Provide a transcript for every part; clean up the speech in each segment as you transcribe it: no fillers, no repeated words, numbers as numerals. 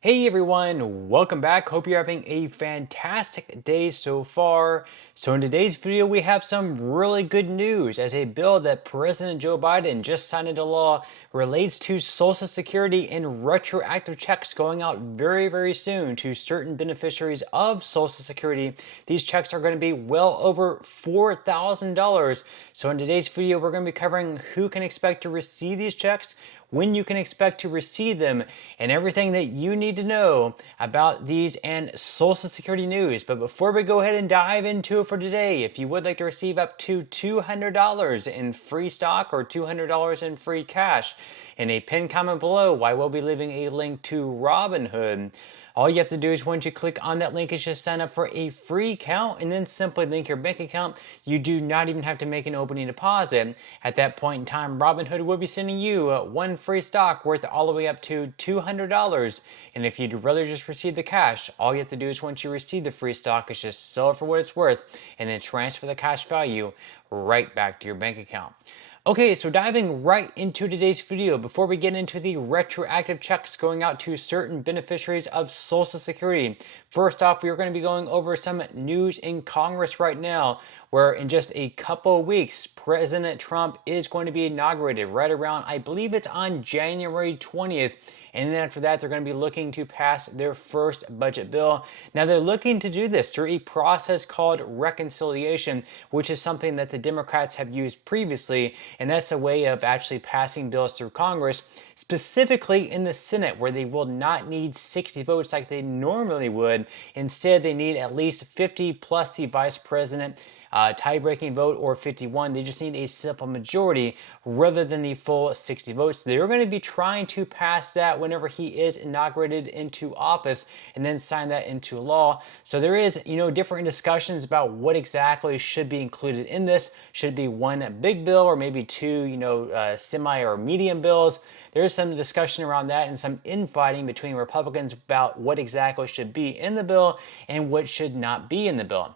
Hey everyone, welcome back. Hope you're having a fantastic day so far. So in today's video, we have some really good news as a bill that President Joe Biden just signed into law relates to Social Security and retroactive checks going out very soon to certain beneficiaries of Social Security. These checks are going to be well over $4,000. So in today's video, we're going to be covering who can expect to receive these checks, when you can expect to receive them, and everything that you need to know about these and Social Security news. But before we go ahead and dive into it for today, if you would like to receive up to $200 in free stock or $200 in free cash, in a pinned comment below, I will be leaving a link to Robinhood. All you have to do is once you click on that link is just sign up for a free account and then simply link your bank account. You do not even have to make an opening deposit. At that point in time, Robinhood will be sending you one free stock worth all the way up to $200. And if you'd rather just receive the cash, all you have to do is once you receive the free stock is just sell it for what it's worth and then transfer the cash value right back to your bank account. Okay, so diving right into today's video, before we get into the retroactive checks going out to certain beneficiaries of Social Security, first off, we are going to be going over some news in Congress right now, where in just a couple of weeks, President Trump is going to be inaugurated right around, I believe it's on January 20th. And then after that, they're going to be looking to pass their first budget bill. Now, they're looking to do this through a process called reconciliation, which is something that the Democrats have used previously. And that's a way of actually passing bills through Congress, specifically in the Senate, where they will not need 60 votes like they normally would. Instead, they need at least 50 plus the vice president, tie-breaking vote, or 51. They just need a simple majority rather than the full 60 votes. They're going to be trying to pass that whenever he is inaugurated into office and then sign that into law. So there is, different discussions about what exactly should be included in this. Should it be one big bill or maybe two, semi or medium bills? There's some discussion around that and some infighting between Republicans about what exactly should be in the bill and what should not be in the bill.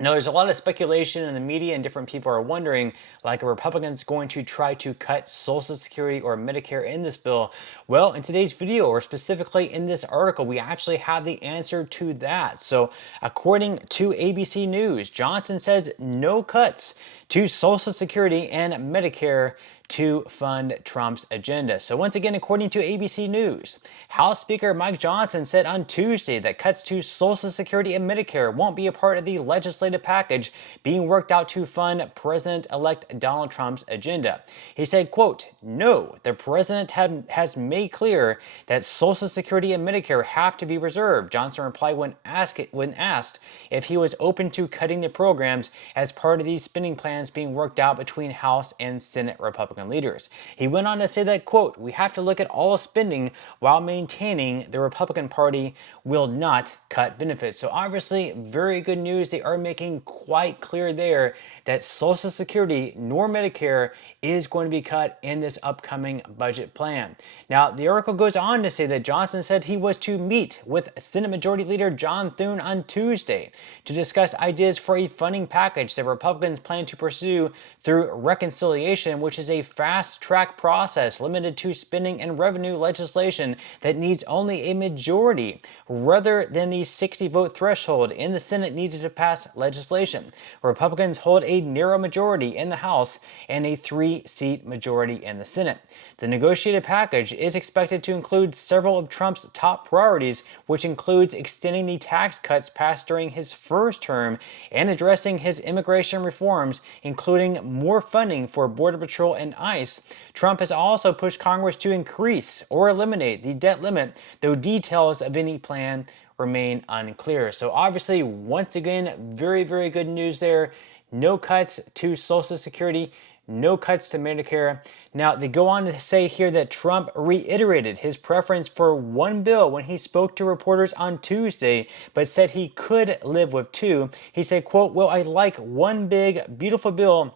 Now, there's a lot of speculation in the media, and different people are wondering, like, are Republicans going to try to cut Social Security or Medicare in this bill? Well, in today's video, or specifically in this article, we actually have the answer to that. So, according to ABC News, Johnson says no cuts to Social Security and Medicare to fund Trump's agenda. So once again, according to ABC News, House Speaker Mike Johnson said on Tuesday that cuts to Social Security and Medicare won't be a part of the legislative package being worked out to fund President-elect Donald Trump's agenda. He said, quote, "No, the president has made clear that Social Security and Medicare have to be reserved." Johnson replied when asked if he was open to cutting the programs as part of these spending plans being worked out between House and Senate Republican leaders. He went on to say that, quote, "We have to look at all spending while maintaining the Republican Party will not cut benefits." So obviously, very good news. They are making quite clear there that Social Security nor Medicare is going to be cut in this upcoming budget plan. Now, the article goes on to say that Johnson said he was to meet with Senate Majority Leader John Thune on Tuesday to discuss ideas for a funding package that Republicans plan to pursue through reconciliation, which is a fast-track process limited to spending and revenue legislation that needs only a majority rather than the 60-vote threshold in the Senate needed to pass legislation. Republicans hold a narrow majority in the House and a 3-seat majority in the Senate. The negotiated package is expected to include several of Trump's top priorities, which includes extending the tax cuts passed during his first term and addressing his immigration reforms, including more funding for Border Patrol and ICE. Trump has also pushed Congress to increase or eliminate the debt limit, though details of any plan remain unclear. So obviously, once again, very good news there. No cuts to Social Security, no cuts to Medicare. Now, they go on to say here that Trump reiterated his preference for one bill when he spoke to reporters on Tuesday, but said he could live with two. He said, quote, "Well, I like one big, beautiful bill,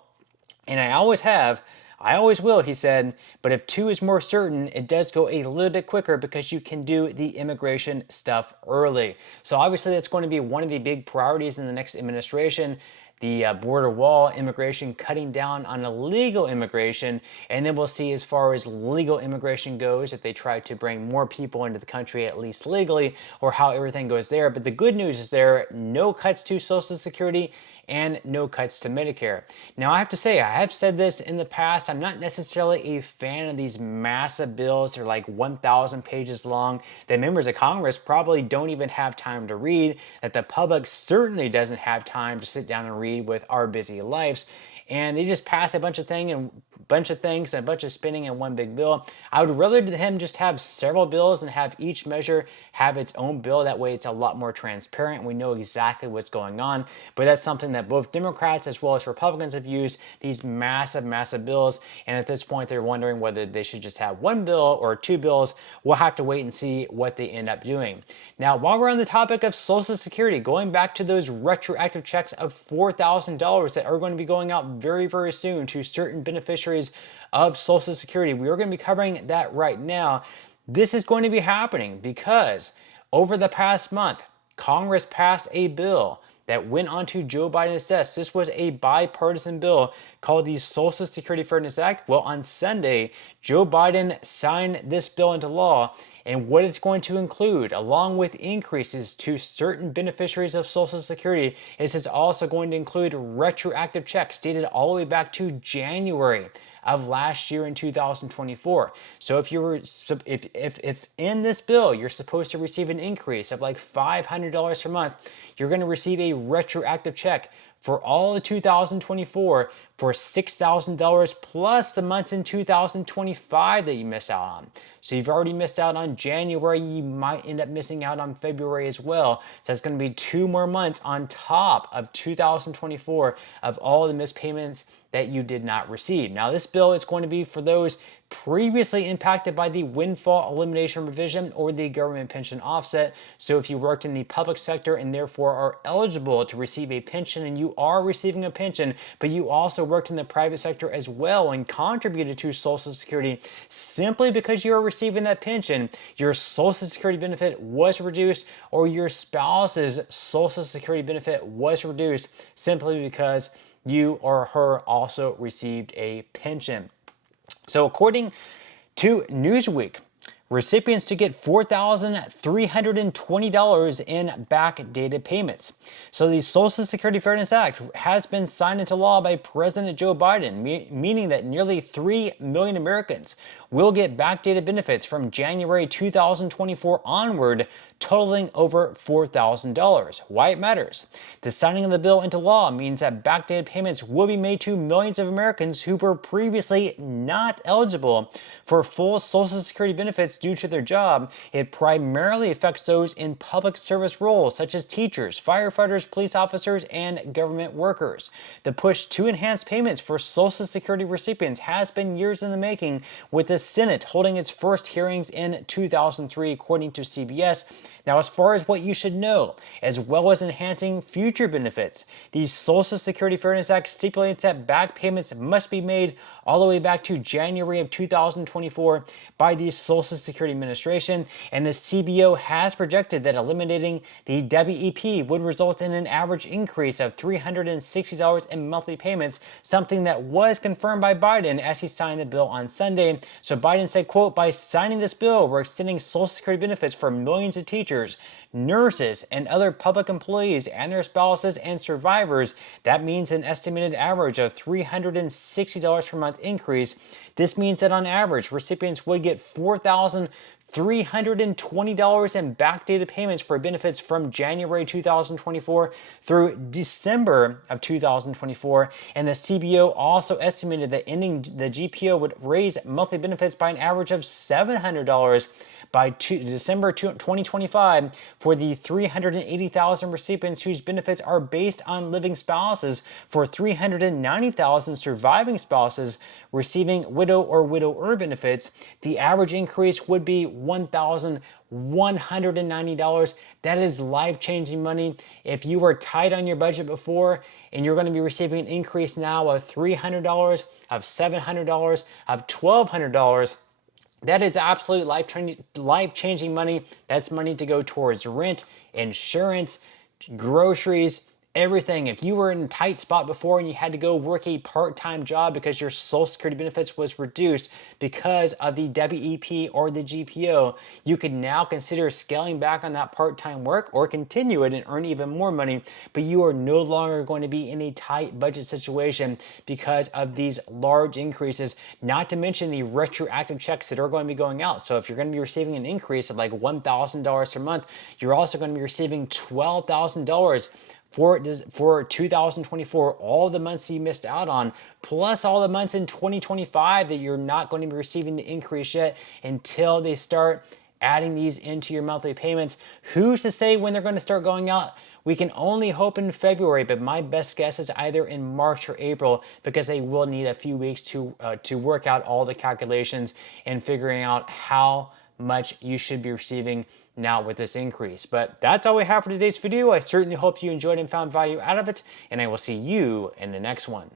and I always have. I always will," he said, "but if two is more certain, it does go a little bit quicker because you can do the immigration stuff early." So obviously that's going to be one of the big priorities in the next administration. the border wall immigration, cutting down on illegal immigration, and then we'll see as far as legal immigration goes, if they try to bring more people into the country, at least legally, or how everything goes there. But the good news is there are no cuts to Social Security and no cuts to Medicare. Now, I have to say, I have said this in the past, I'm not necessarily a fan of these massive bills. They're like 1,000 pages long that members of Congress probably don't even have time to read, that the public certainly doesn't have time to sit down and read with our busy lives. And they just pass a bunch of things and a bunch of spending in one big bill. I would rather him just have several bills and have each measure have its own bill. That way it's a lot more transparent. We know exactly what's going on. But that's something that both Democrats as well as Republicans have used, these massive bills. And at this point, they're wondering whether they should just have one bill or two bills. We'll have to wait and see what they end up doing. Now, while we're on the topic of Social Security, going back to those retroactive checks of $4,000 that are going to be going out very soon to certain beneficiaries of Social Security, we are going to be covering that right now. This is going to be happening because over the past month, Congress passed a bill that went onto Joe Biden's desk. This was a bipartisan bill called the Social Security Fairness Act. Well, on Sunday, Joe Biden signed this bill into law. And what it's going to include, along with increases to certain beneficiaries of Social Security, is it's also going to include retroactive checks dated all the way back to January of last year in 2024. So if in this bill you're supposed to receive an increase of like $500 per month, you're going to receive a retroactive check for all of 2024 for $6,000 plus the months in 2025 that you missed out on. So you've already missed out on January, you might end up missing out on February as well. So it's going to be 2 more months on top of 2024 of all the missed payments that you did not receive. Now, this bill is going to be for those previously impacted by the windfall elimination provision or the government pension offset. So if you worked in the public sector and therefore are eligible to receive a pension, and you are receiving a pension, but you also worked in the private sector as well and contributed to Social Security, simply because you are receiving that pension, your Social Security benefit was reduced, or your spouse's Social Security benefit was reduced simply because you or her also received a pension. So according to Newsweek, recipients to get $4,320 in backdated payments. So the Social Security Fairness Act has been signed into law by President Joe Biden, meaning that nearly 3 million Americans will get backdated benefits from January 2024 onward, totaling over $4,000. Why it matters. The signing of the bill into law means that backdated payments will be made to millions of Americans who were previously not eligible for full Social Security benefits due to their job. It primarily affects those in public service roles such as teachers, firefighters, police officers, and government workers. The push to enhance payments for Social Security recipients has been years in the making, with the Senate holding its first hearings in 2003, according to CBS. Now, as far as what you should know, as well as enhancing future benefits, the Social Security Fairness Act stipulates that back payments must be made all the way back to January of 2024 by the Social Security Administration, and the CBO has projected that eliminating the WEP would result in an average increase of $360 in monthly payments, something that was confirmed by Biden as he signed the bill on Sunday. So Biden said, quote, "By signing this bill, we're extending Social Security benefits for millions of teachers, nurses, and other public employees and their spouses and survivors. That means an estimated average of $360 per month increase. This means that on average, recipients would get $4,320 in backdated payments for benefits from January 2024 through December of 2024. And the CBO also estimated that ending the GPO would raise monthly benefits by an average of $700 by December 2025 for the 380,000 recipients whose benefits are based on living spouses, for 390,000 surviving spouses receiving widow or widower benefits. The average increase would be $1,190. That is life-changing money. If you were tight on your budget before and you're going to be receiving an increase now of $300, of $700, of $1,200, that is absolute life-changing money. That's money to go towards rent, insurance, groceries, everything. If you were in a tight spot before and you had to go work a part-time job because your Social Security benefits was reduced because of the WEP or the GPO, you could now consider scaling back on that part-time work or continue it and earn even more money, but you are no longer going to be in a tight budget situation because of these large increases, not to mention the retroactive checks that are going to be going out. So if you're going to be receiving an increase of like $1,000 per month, you're also going to be receiving $12,000 for 2024, all the months you missed out on, plus all the months in 2025 that you're not going to be receiving the increase yet until they start adding these into your monthly payments. Who's to say when they're going to start going out? We can only hope in February, but my best guess is either in March or April, because they will need a few weeks to work out all the calculations and figuring out how much you should be receiving now with this increase. But that's all we have for today's video. I certainly hope you enjoyed and found value out of it, and I will see you in the next one.